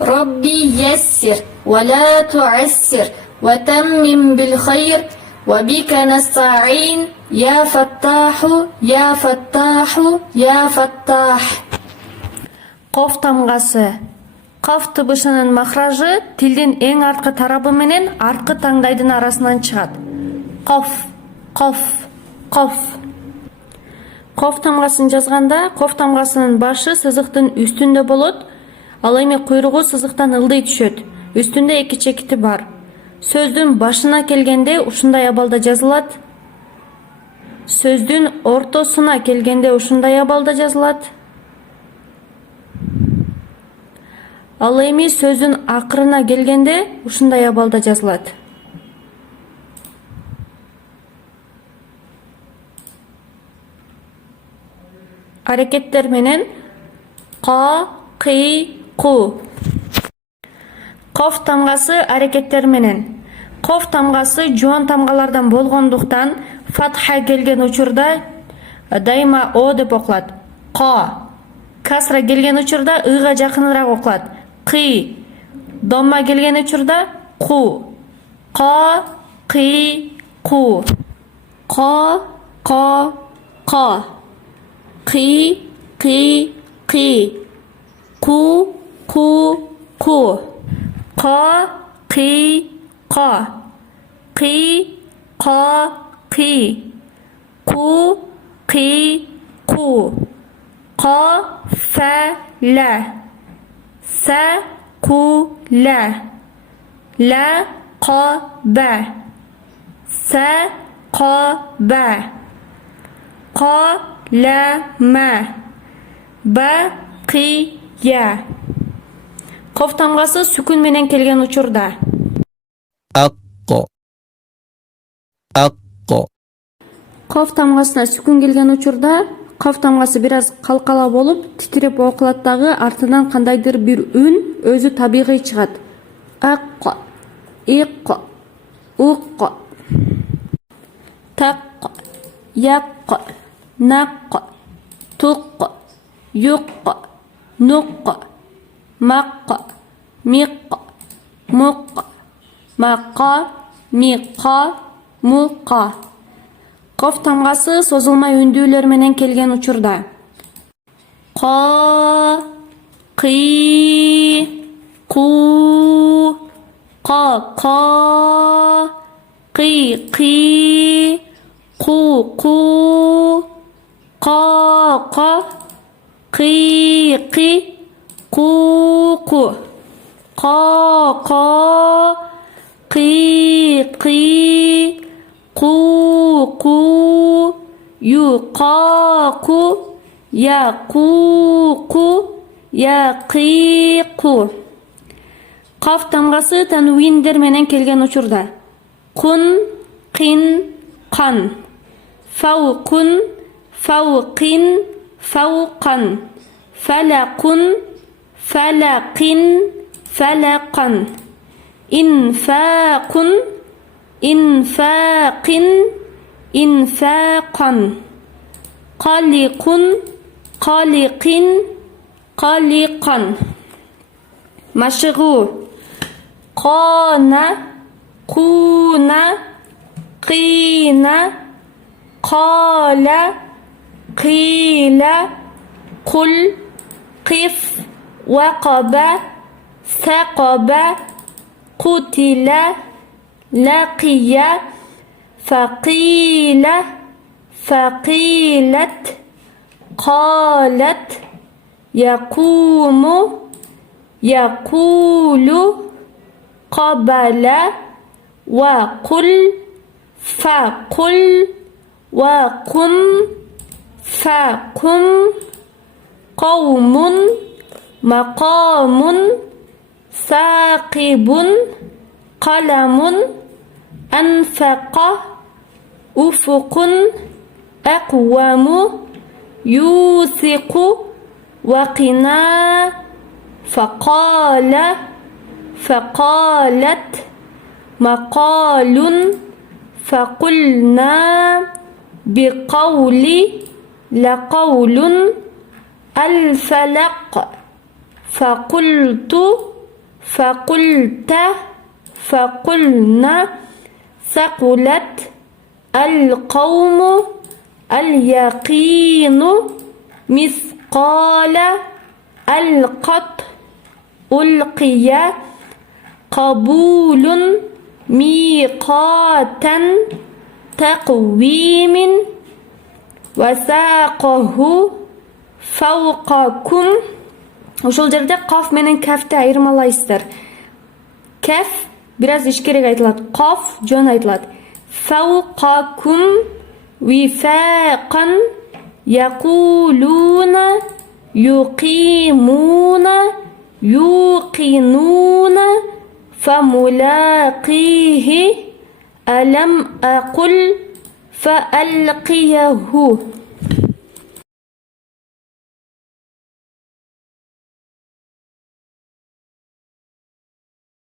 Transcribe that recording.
ربي يسر ولا تعسر وتمم بالخير وبك نستعين يا فتاح يا فتاح يا فتاح. Коф тамгасы. Каф тыбышынын махражы тилдин эң арткы тарабы менен арткы таңдайдын арасынан чыгат. Коф, коф, коф. Коф тамгасын жазганда коф тамгасынын башы сызыктын үстүндө болот, ал эми куйругу сызыктан ылдый түшөт. Үстүндө эки чекити бар. Сөздүн башына келгенде ушундай абалда жазылат. Сөздүн ортосуна келгенде ушундай абалда жазылат. Ал эми сөздүн акырына келгенде ушундай абалда жазылат. Аракеттер менен ка, кый, ку. Коф тамгасы аракеттер менен. Коф тамгасы жуан тамгалардан болгондуктан фатха келген учурда дайыма о деп окулат. Ка. Касра келген учурда ыга жакыныраак окулат. Кый. Домма келген учурда ку. Ка, кый, ку. Ка, ка, ка. Кый, кый, кый. Ку, ку, ку. Ка, кый, ка. Кый, ка, кый. Ку, кый, ку. Ка, фа, ла. Са, ку, ла. Ла, ка, ба. Са, ка, ба. Ка, ла, ма. Ба, кый, я. Коф тамгасы сүкүн менен келген учурда. Акко. Акко. Коф тамгасына сүкүн келген учурда коф тамгасы бир аз калкала болуп, титиреп окулат дагы артынан кандайдыр бир үн өзү табигый чыгат. Акко, икко, укко, такко, якко, накко, тукко, юкко, нукко, макко, микко, мукко, макко, микко, мукко. Коф тамгасы созулмай үндүүлөр менен келген учурда. Ка, кый, ку, ка, кый, кый, ку, ка, кый, кый, ку, ка, кый, кый, ку, юкаку, якуку, якыку. Каф тамгасы танвиндер менен келген учурда. Кун, кин, кан. Фаукун, фаукин, фаукан. Фалакун, фалакин, фалакан. Инфакун, инфакин, инфакан. Қаликун, қаликин, қаликан. Машығу. Қана, қуна, қина, қала, қила, құл, қиф, вақаба, сақаба, قتل, لقي, فقيل, فقيلت, قالت, يقوم, يقول, قبل, وقل, فقل, وقم, فقم, قوم, مقام, ثاقب, قلم, أنفق, أفق, أقوم, يوثق, وقنا, فقال, فقالت, مقال, فقلنا, بقول, لقول, الفلق, فقلت, فقلت فقلنا ثقلت القوم اليقين مثقال القط ألقي قبول ميقاتا تقويم وساقه فوقكم. Ошол жерде каф менен кафти айырмалайсыздар. Каф бираз ишкерек айтылат, каф жөн айтылат. Фауқакум вифақан якулуна юқимуна юқинуна фамулақихи алам aqul فألقيه.